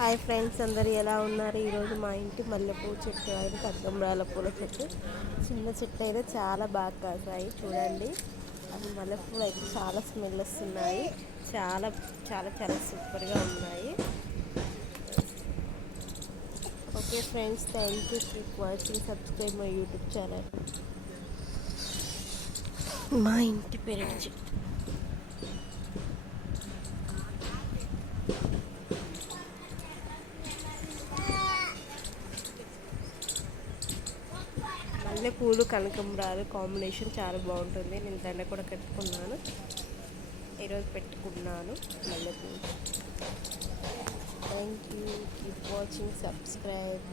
Hi friends, అందరు ఎలా ఉన్నారు? ఈరోజు మా ఇంటి మల్లెపూ చెట్టు అయితే కనకాంబరాల పూల చెట్టు, చిన్న చెట్టు అయితే చాలా బాగా కాసాయి చూడండి. అసలు మల్లెపూలు అయితే చాలా స్మెల్ వస్తున్నాయి. చాలా చాలా చాలా సూపర్గా ఉన్నాయి. Okay friends, thank you, keep watching, subscribe my YouTube channel. మా ఇంటి పెరటి చెట్టు. మల్లెపూలు కనకాంబరాలు కాంబినేషన్ చాలా బాగుంటుంది. నేను దండ కూడా కట్టుకున్నాను, ఈరోజు పెట్టుకున్నాను మల్లెపూలు. Thank you, keep watching, subscribe.